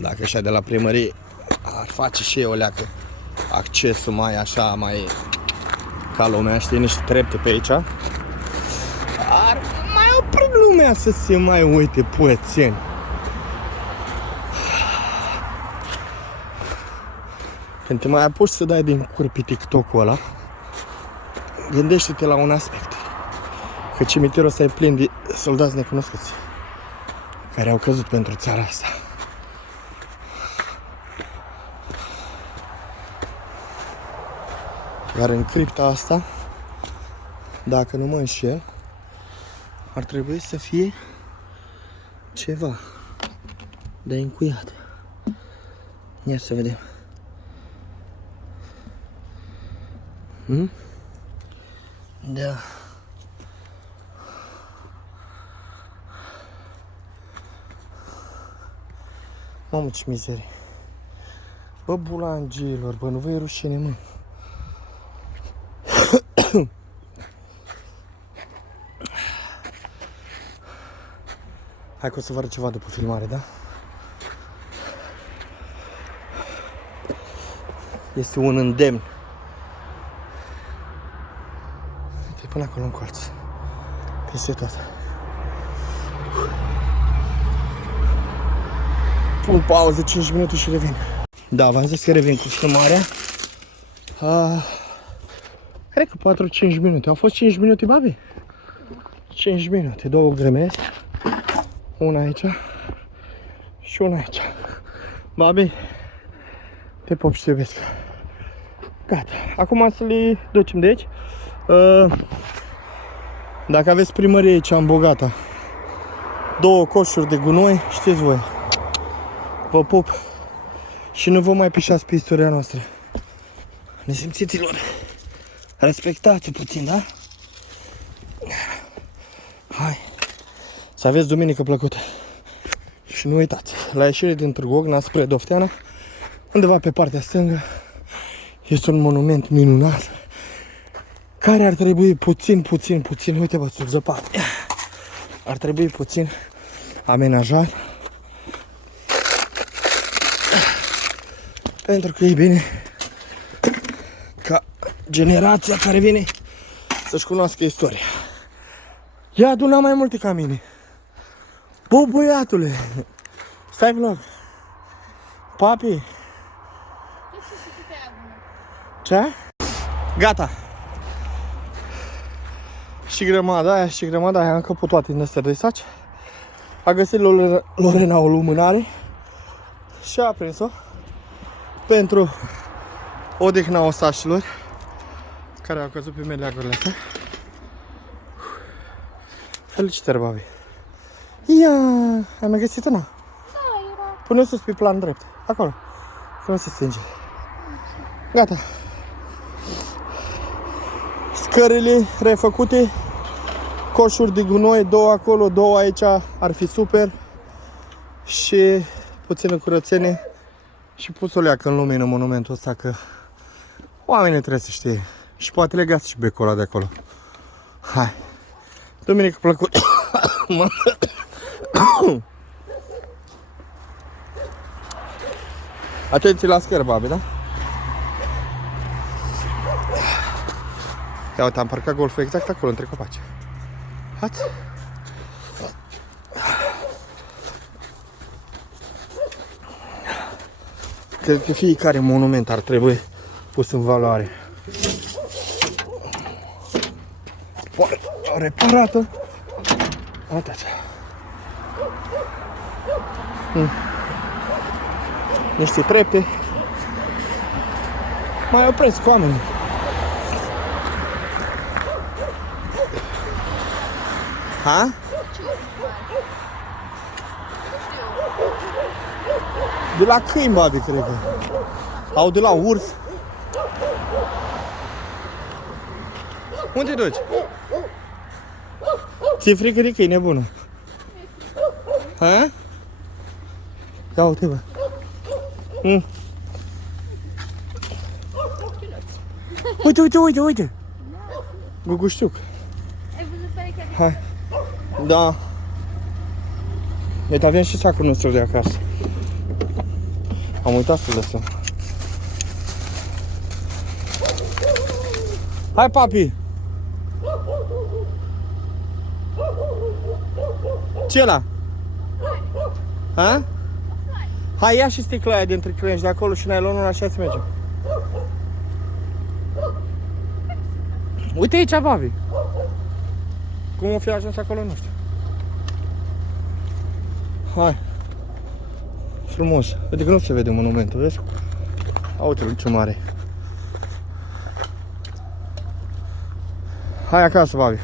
Dacă așa de la primărie ar face și eu o leacă accesul mai așa, mai ca lumea, știi, niște trepte pe aici, ar mai opri lumea să se mai uite puțin. Când te mai apuci să dai din cur pe TikTok-ul ăla, gândește-te la un aspect. Că cimitirul ăsta e plin de soldați necunoscuți care au căzut pentru țara asta. Iar în cripta asta, dacă nu mă înșel, ar trebui să fie ceva de încuiat. Ia să vedem. Da. Mamă, ce mizerie. Bă, bulangilor, bă, nu vă e rușine, mă. Hai că o să vă arăt ceva după filmare, da? Este un îndemn. Uite, până acolo în colț. Peste tot. Pun pauză 5 minute și revin. Da, v-am zis că revin cu filmarea. Cred că 4-5 minute. Au fost 5 minute, babi? 5 minute, două grămezi. Una aici și una aici. Babi, te pop și te iubesc. Gata, acum să le ducem de aici. Dacă aveți primărie aici în Bogata, 2 coșuri de gunoi, știți voi. Vă pup și nu vă mai pișați pe istoria noastră. Nesimțiților, respectați puțin, da? Hai, să aveți duminică plăcută. Și nu uitați, la ieșire din Târgu Ogna spre Dofteana, undeva pe partea stângă, este un monument minunat care ar trebui puțin, uite bă, sub zăpadă, ar trebui puțin amenajat, pentru că e bine ca generația care vine să-și cunoască istoria. Ia aduna mai multe ca mine. Bă, băiatule, stai pe loc. Papi. Ce? Gata. Și grămada aia am căput toate din astea de saci. A găsit Lorena o lumânare și a prins-o pentru odihna ostașilor care au căzut pe meleagurile astea. Felicitări, babi. Ia, ai mai găsit una? Da, era. Pune-o sus pe plan drept, acolo, că nu se stinge. Gata. Scările refăcute, coșuri de gunoi, 2 acolo, 2 aici, ar fi super. Și puțină curățenie și pus o leacă în lumină monumentul ăsta, că oamenii trebuie să știe. Și poate legați și becul ăla de acolo. Hai. Duminică plăcut. Atenție la scări, babi, da? Ia uite, am parcat golful exact acolo, între copaci. Hați? Cred că fiecare monument ar trebui pus în valoare. Reparată. Uitați. Niște trepte. Mai opresc oamenii. Ha? De la câini, babi, cred că. Au de la urs. Unde te duci? Ți-e frică de câini, nebună? Ha? Ia uite, bă. Uite. Guguștiuc. Ai văzut perechea de... Hai. Da. Uite, avem și sacul nostru de acasă. Am uitat să lăsăm. Hai, papi! Ce la? Ha? Hai, ia și sticla aia dintre crengi de acolo și nailonul, așa să mergem. Uite aici, papi! Cum o fi ajuns acolo, nu știu. Hai! Frumos! Uite că nu se vede monumentul, vezi? Uite-l ce mare! Hai acasă, papi!